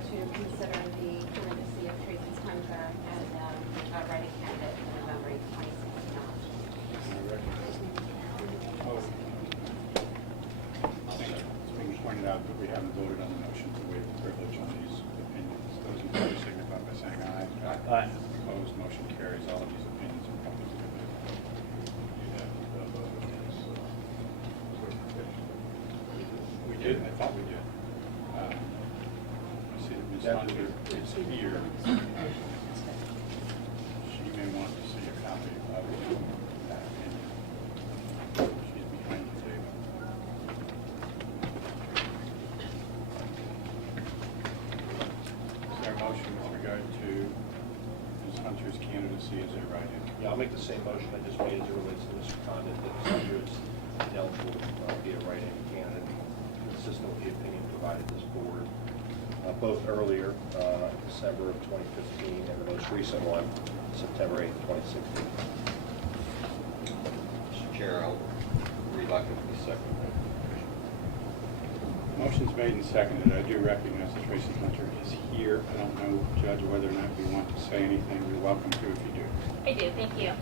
to consider the candidacy of Tracie Hunter as a writing candidate for November 2016 election. I think it's being pointed out that we haven't voted on the motion to waive the privilege on these opinions. Those in favor signify by saying aye. Aye. Opposed, motion carries. All of these opinions are public. We did, I thought we did. I see that Ms. Hunter is here. She may want to see a copy of that opinion. She's behind the table. Is there a motion with regard to Ms. Hunter's candidacy as a write-in? Yeah, I'll make the same motion I just made as it relates to Mr. Condit, that Mr. Hunter is eligible to be a write-in candidate, consistent with the opinion provided this board, both earlier, December of 2015, and the most recent one, September 8th, 2016. Mr. Chair, I'll reluctantly second that. Motion's made and seconded. I do recognize that Tracie Hunter is here. I don't know, Judge, whether or not you want to say anything. You're welcome to if you do. I do, thank you.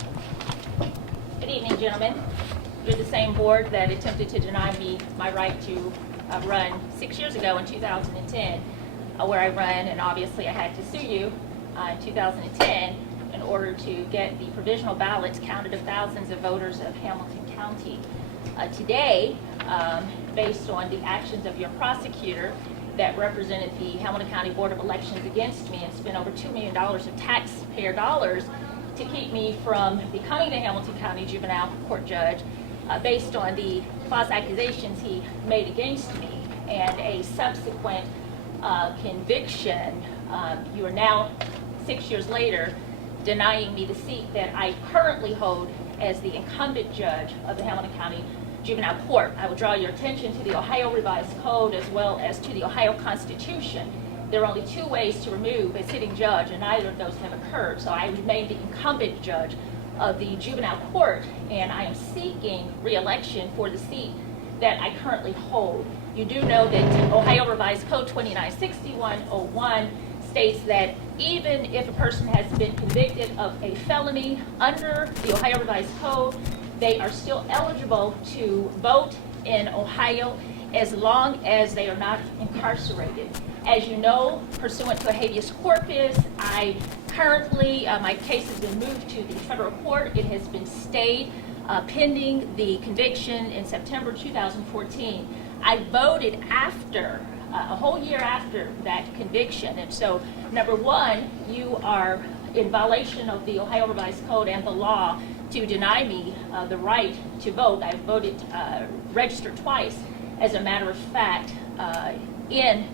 Good evening, gentlemen. You're the same board that attempted to deny me my right to run 6 years ago in 2010, where I ran, and obviously I had to sue you in 2010 in order to get the provisional ballots counted of thousands of voters of Hamilton County. Today, based on the actions of your prosecutor that represented the Hamilton County Board of Elections against me and spent over $2 million of taxpayer dollars to keep me from becoming the Hamilton County Juvenile Court Judge, based on the false accusations he made against me and a subsequent conviction, you are now, 6 years later, denying me the seat that I currently hold as the incumbent judge of the Hamilton County Juvenile Court. I will draw your attention to the Ohio Revised Code as well as to the Ohio Constitution. There are only two ways to remove a sitting judge, and neither of those have occurred. So I remain the incumbent judge of the Juvenile Court, and I am seeking re-election for the seat that I currently hold. You do know that Ohio Revised Code 296101 states that even if a person has been convicted of a felony under the Ohio Revised Code, they are still eligible to vote in Ohio as long as they are not incarcerated. As you know, pursuant to a habeas corpus, I currently, my case has been moved to the federal court. It has been stayed pending the conviction in September 2014. I voted after, a whole year after that conviction. And so, number one, you are in violation of the Ohio Revised Code and the law to deny me the right to vote. I voted, registered twice, as a matter of fact, in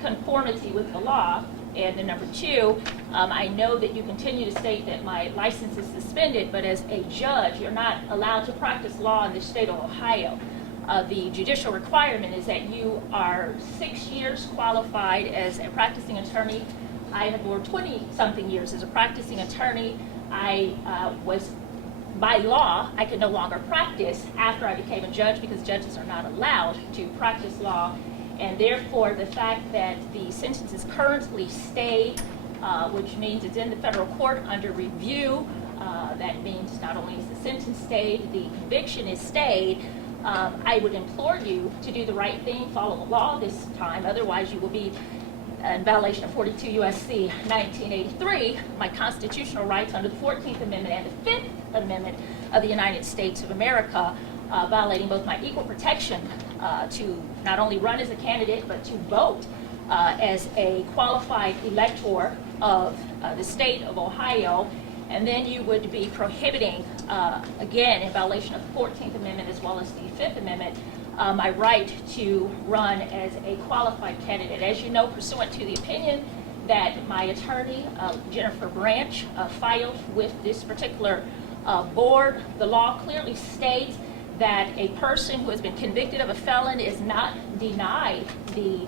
conformity with the law. And then number two, I know that you continue to state that my license is suspended, but as a judge, you're not allowed to practice law in the state of Ohio. The judicial requirement is that you are 6 years qualified as a practicing attorney. I have worked 20-something years as a practicing attorney. I was, by law, I could no longer practice after I became a judge because judges are not allowed to practice law. And therefore, the fact that the sentence is currently stayed, which means it's in the federal court under review, that means not only is the sentence stayed, the conviction is stayed. I would implore you to do the right thing, follow the law this time, otherwise you will be in violation of 42 U.S.C. 1983, my constitutional rights under the 14th Amendment and the 5th Amendment of the United States of America, violating both my equal protection to not only run as a candidate, but to vote as a qualified elector of the state of Ohio. And then you would be prohibiting, again, in violation of the 14th Amendment as well as the 5th Amendment, my right to run as a qualified candidate. As you know, pursuant to the opinion that my attorney, Jennifer Branch, filed with this particular board, the law clearly states that a person who has been convicted of a felon is not denied the,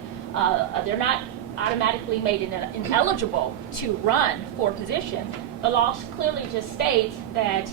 they're not automatically made ineligible to run for position. The law clearly just states that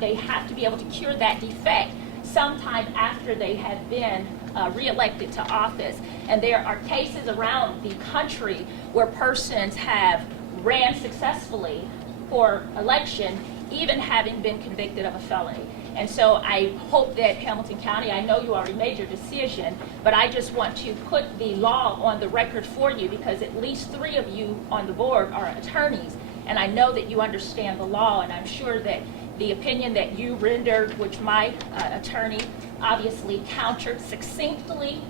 they have to be able to cure that defect sometime after they have been reelected to office. And there are cases around the country where persons have ran successfully for election, even having been convicted of a felony. And so I hope that Hamilton County, I know you already made your decision, but I just want to put the law on the record for you, because at least 3 of you on the board are attorneys, and I know that you understand the law, and I'm sure that the opinion that you rendered, which my attorney obviously countered succinctly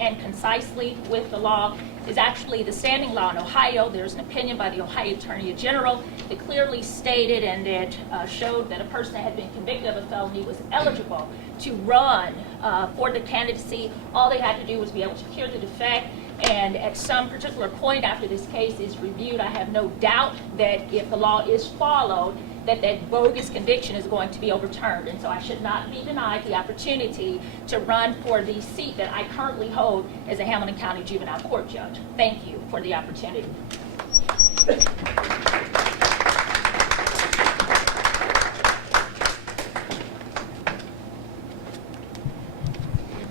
and concisely with the law, is actually the standing law in Ohio. There's an opinion by the Ohio Attorney General that clearly stated and it showed that a person that had been convicted of a felony was eligible to run for the candidacy. All they had to do was be able to cure the defect, and at some particular point after this case is reviewed, I have no doubt that if the law is followed, that bogus conviction is going to be overturned. And so I should not be denied the opportunity to run for the seat that I currently hold as a Hamilton County Juvenile Court Judge. Thank you for the opportunity.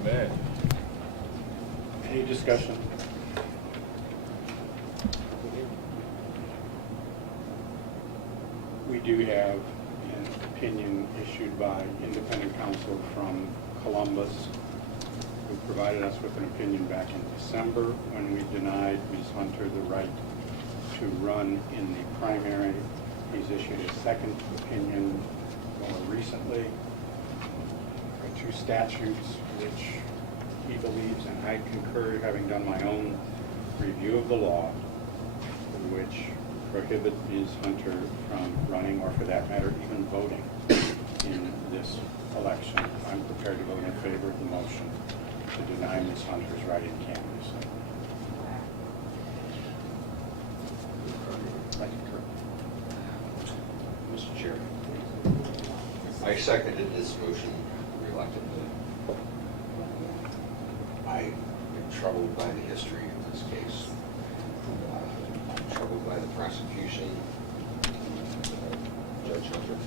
Amen. Any discussion? We do have an opinion issued by independent counsel from Columbus, who provided us with an opinion back in December when we denied Ms. Hunter the right to run in the primary. He's issued a second opinion more recently for 2 statutes which he believes, and I concur, having done my own review of the law, which prohibit Ms. Hunter from running, or for that matter, even voting in this election. I'm prepared to vote in favor of the motion to deny Ms. Hunter's right in candidacy. I concur. Mr. Chair, I seconded this motion reluctantly. I am troubled by the history of this case. I'm troubled by the prosecution, Judge Hunter.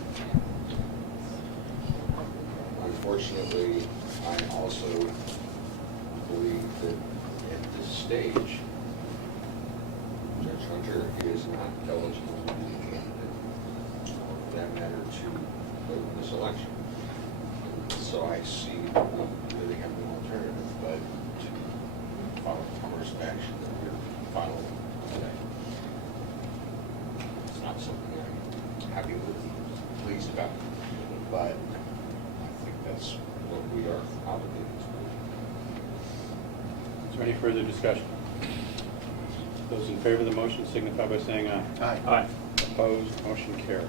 Unfortunately, I also believe that at this stage, Judge Hunter is not eligible to be a candidate, or for that matter, to vote in this election. So I see we really have no alternative but to follow the course of action that we're following today. It's not something I'm happy with, pleased about, but I think that's what we are obligated to do. Is there any further discussion? Those in favor of the motion signify by saying aye. Aye. Aye. Opposed, motion carries.